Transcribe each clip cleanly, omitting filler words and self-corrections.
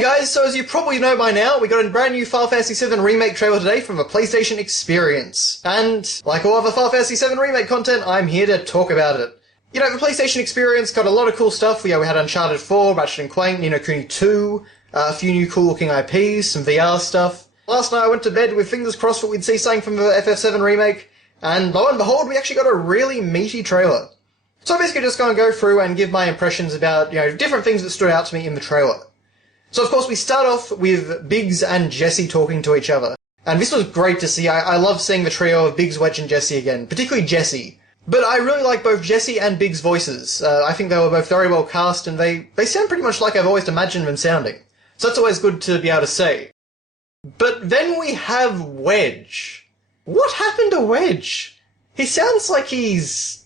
Hey guys, so as you probably know by now, we got a brand new Final Fantasy VII Remake trailer today from a PlayStation Experience. And, like all other Final Fantasy VII Remake content, I'm here to talk about it. You know, the PlayStation Experience got a lot of cool stuff. We had Uncharted 4, Ratchet & Clank, Ni no Kuni 2, a few new cool looking IPs, some VR stuff. Last night I went to bed with fingers crossed that we'd see something from the FF7 Remake, and lo and behold, we actually got a really meaty trailer. So I'm basically just going to go through and give my impressions about, different things that stood out to me in the trailer. So of course we start off with Biggs and Jessie talking to each other. And this was great to see. I love seeing the trio of Biggs, Wedge and Jessie again, particularly Jessie. But I really like both Jessie and Biggs' voices. I think they were both very well cast, and they sound pretty much like I've always imagined them sounding. So that's always good to be able to say. But then we have Wedge. What happened to Wedge? He sounds like he's...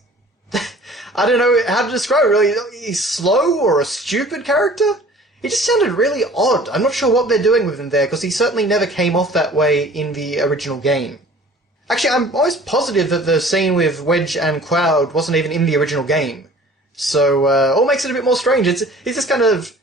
I don't know how to describe it, really. He's slow or a stupid character? He just sounded really odd. I'm not sure what they're doing with him there, because he certainly never came off that way in the original game. Actually, I'm almost positive that the scene with Wedge and Cloud wasn't even in the original game. So, all makes it a bit more strange. It's just kind of...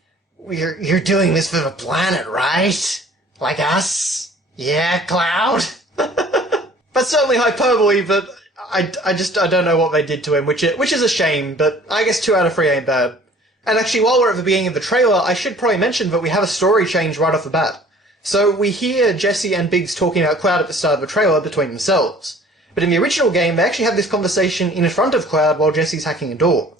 You're doing this for the planet, right? Like us? Yeah, Cloud? That's certainly hyperbole, but I don't know what they did to him, which is a shame, but I guess 2 out of 3 ain't bad. And actually, while we're at the beginning of the trailer, I should probably mention that we have a story change right off the bat. So we hear Jessie and Biggs talking about Cloud at the start of the trailer between themselves. But in the original game, they actually have this conversation in front of Cloud while Jessie's hacking a door.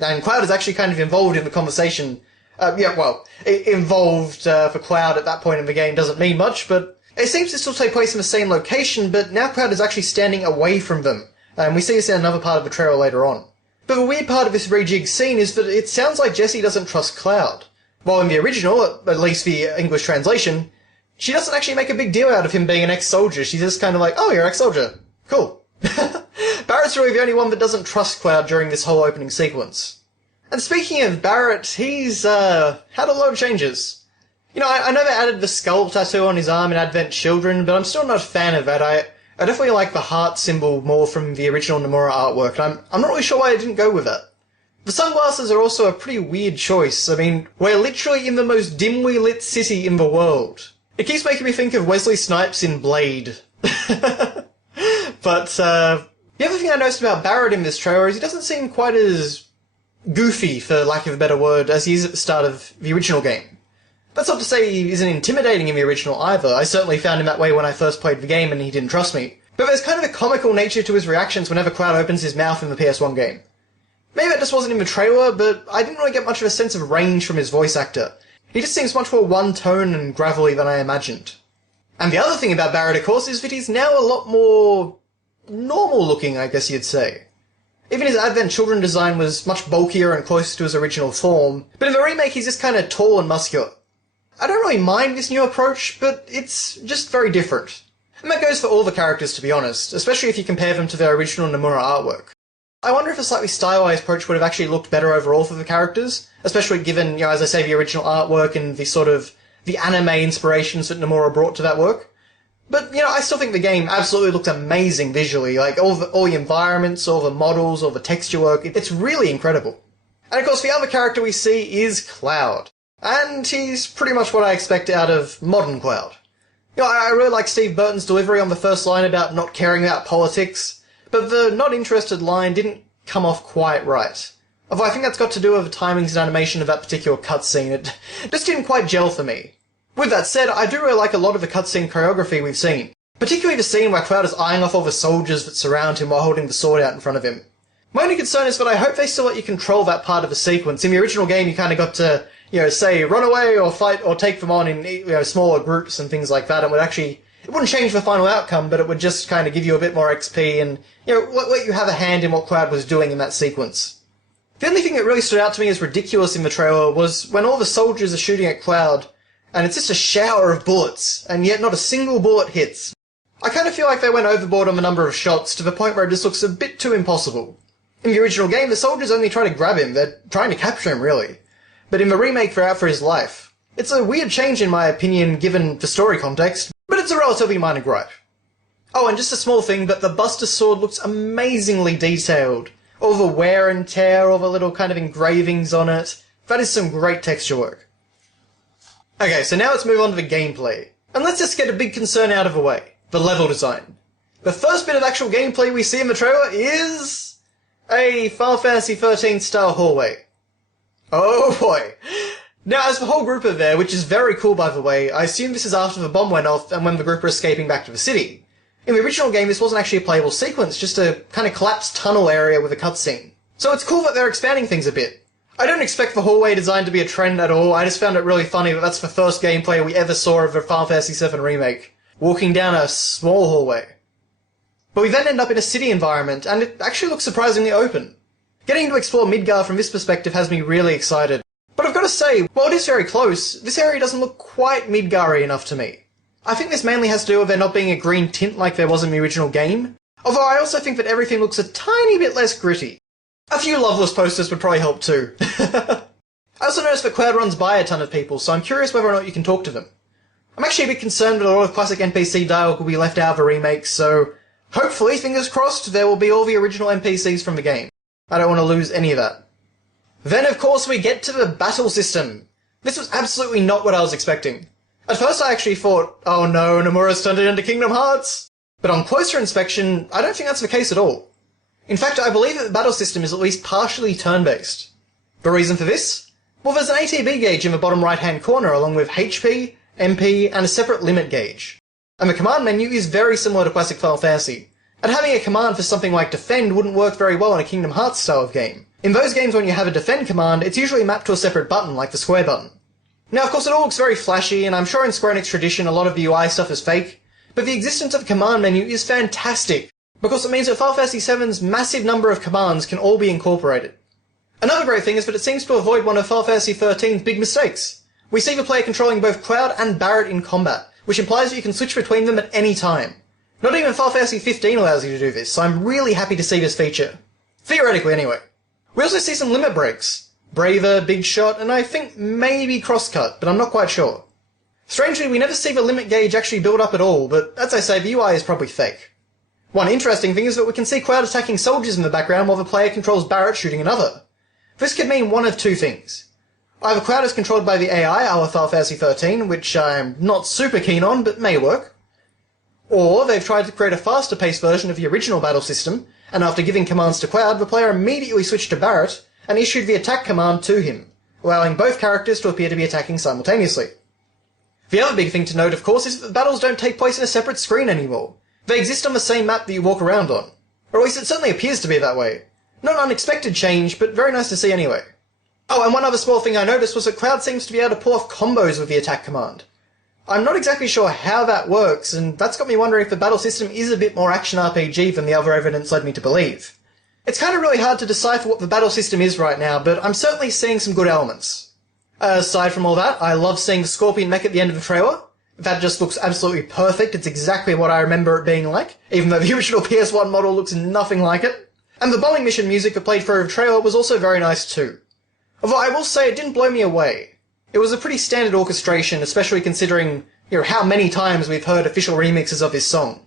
And Cloud is actually kind of involved in the conversation. Involved for Cloud at that point in the game doesn't mean much, but it seems to still take place in the same location, but now Cloud is actually standing away from them. And we see this in another part of the trailer later on. But the weird part of this rejigged scene is that it sounds like Jessie doesn't trust Cloud. While in the original, at least the English translation, she doesn't actually make a big deal out of him being an ex-soldier. She's just kind of like, oh, you're an ex-soldier. Cool. Barrett's really the only one that doesn't trust Cloud during this whole opening sequence. And speaking of Barrett, he's had a lot of changes. I know they added the skull tattoo on his arm in Advent Children, but I'm still not a fan of that. I definitely like the heart symbol more from the original Nomura artwork, and I'm not really sure why I didn't go with it. The sunglasses are also a pretty weird choice. I mean, we're literally in the most dimly lit city in the world. It keeps making me think of Wesley Snipes in Blade. But, the other thing I noticed about Barrett in this trailer is he doesn't seem quite as goofy, for lack of a better word, as he is at the start of the original game. That's not to say he isn't intimidating in the original either. I certainly found him that way when I first played the game and he didn't trust me. But there's kind of a comical nature to his reactions whenever Cloud opens his mouth in the PS1 game. Maybe that just wasn't in the trailer, but I didn't really get much of a sense of range from his voice actor. He just seems much more one-tone and gravelly than I imagined. And the other thing about Barrett, of course, is that he's now a lot more normal-looking, I guess you'd say. Even his Advent Children design was much bulkier and closer to his original form, but in the remake he's just kind of tall and muscular. I don't really mind this new approach, but it's just very different. And that goes for all the characters, to be honest, especially if you compare them to their original Nomura artwork. I wonder if a slightly stylized approach would have actually looked better overall for the characters, especially given, as I say, the original artwork and the anime inspirations that Nomura brought to that work. But, I still think the game absolutely looks amazing visually, like all the environments, all the models, all the texture work, it's really incredible. And of course the other character we see is Cloud. And he's pretty much what I expect out of modern Cloud. I really like Steve Burton's delivery on the first line about not caring about politics, but the not interested line didn't come off quite right. Although I think that's got to do with the timings and animation of that particular cutscene. It just didn't quite gel for me. With that said, I do really like a lot of the cutscene choreography we've seen, particularly the scene where Cloud is eyeing off all the soldiers that surround him while holding the sword out in front of him. My only concern is that I hope they still let you control that part of the sequence. In the original game you kind of got to, say run away or fight or take them on in smaller groups and things like that. It wouldn't change the final outcome, but it would just kind of give you a bit more XP and, let you have a hand in what Cloud was doing in that sequence. The only thing that really stood out to me as ridiculous in the trailer was when all the soldiers are shooting at Cloud, and it's just a shower of bullets, and yet not a single bullet hits. I kind of feel like they went overboard on the number of shots to the point where it just looks a bit too impossible. In the original game, the soldiers only try to grab him, they're trying to capture him really. But in the remake, they're out for his life. It's a weird change in my opinion given the story context, but it's a relatively minor gripe. Oh, and just a small thing, but the Buster Sword looks amazingly detailed. All the wear and tear, all the little kind of engravings on it. That is some great texture work. Okay, so now let's move on to the gameplay. And let's just get a big concern out of the way. The level design. The first bit of actual gameplay we see in the trailer is a Final Fantasy XIII style hallway. Oh boy. Now, as the whole group are there, which is very cool by the way, I assume this is after the bomb went off and when the group were escaping back to the city. In the original game, this wasn't actually a playable sequence, just a kind of collapsed tunnel area with a cutscene. So it's cool that they're expanding things a bit. I don't expect the hallway design to be a trend at all, I just found it really funny that that's the first gameplay we ever saw of the Final Fantasy VII Remake. Walking down a small hallway. But we then end up in a city environment, and it actually looks surprisingly open. Getting to explore Midgar from this perspective has me really excited. But I've got to say, while it is very close, this area doesn't look quite Midgar-y enough to me. I think this mainly has to do with there not being a green tint like there was in the original game, although I also think that everything looks a tiny bit less gritty. A few Loveless posters would probably help too. I also noticed that Cloud runs by a ton of people, so I'm curious whether or not you can talk to them. I'm actually a bit concerned that a lot of classic NPC dialogue will be left out of the remake, so hopefully, fingers crossed, there will be all the original NPCs from the game. I don't want to lose any of that. Then, of course, we get to the battle system. This was absolutely not what I was expecting. At first I actually thought, oh no, Nomura's turned it into Kingdom Hearts! But on closer inspection, I don't think that's the case at all. In fact, I believe that the battle system is at least partially turn-based. The reason for this? Well, there's an ATB gauge in the bottom right-hand corner, along with HP, MP, and a separate limit gauge. And the command menu is very similar to classic Final Fantasy. And having a command for something like defend wouldn't work very well in a Kingdom Hearts style of game. In those games when you have a defend command, it's usually mapped to a separate button, like the square button. Now, of course, it all looks very flashy, and I'm sure in Square Enix tradition a lot of the UI stuff is fake, but the existence of a command menu is fantastic, because it means that Final Fantasy VII's massive number of commands can all be incorporated. Another great thing is that it seems to avoid one of Final Fantasy XIII's big mistakes. We see the player controlling both Cloud and Barret in combat, which implies that you can switch between them at any time. Not even Final Fantasy XV allows you to do this, so I'm really happy to see this feature. Theoretically, anyway. We also see some limit breaks. Braver, Big Shot, and I think maybe Crosscut, but I'm not quite sure. Strangely, we never see the limit gauge actually build up at all, but as I say, the UI is probably fake. One interesting thing is that we can see Cloud attacking soldiers in the background while the player controls Barret shooting another. This could mean one of two things. Either Cloud is controlled by the AI, our Final Fantasy XIII, which I'm not super keen on, but may work. Or they've tried to create a faster-paced version of the original battle system, and after giving commands to Cloud, the player immediately switched to Barret, and issued the attack command to him, allowing both characters to appear to be attacking simultaneously. The other big thing to note, of course, is that the battles don't take place in a separate screen anymore. They exist on the same map that you walk around on. Or at least it certainly appears to be that way. Not an unexpected change, but very nice to see anyway. Oh, and one other small thing I noticed was that Cloud seems to be able to pull off combos with the attack command. I'm not exactly sure how that works, and that's got me wondering if the battle system is a bit more action RPG than the other evidence led me to believe. It's kind of really hard to decipher what the battle system is right now, but I'm certainly seeing some good elements. Aside from all that, I love seeing the Scorpion mech at the end of the trailer. That just looks absolutely perfect, it's exactly what I remember it being like, even though the original PS1 model looks nothing like it. And the bombing mission music that played through the trailer was also very nice too. Although I will say it didn't blow me away. It was a pretty standard orchestration, especially considering, how many times we've heard official remixes of this song.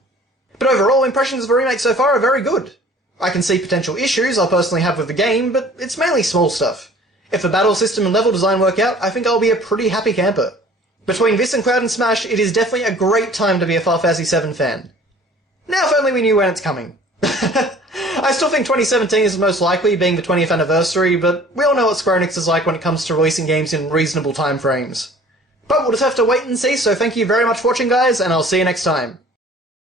But overall, impressions of the remake so far are very good. I can see potential issues I'll personally have with the game, but it's mainly small stuff. If the battle system and level design work out, I think I'll be a pretty happy camper. Between this and Cloud and Smash, it is definitely a great time to be a Final Fantasy VII fan. Now if only we knew when it's coming. I still think 2017 is most likely, being the 20th anniversary, but we all know what Square Enix is like when it comes to releasing games in reasonable time frames. But we'll just have to wait and see, so thank you very much for watching, guys, and I'll see you next time.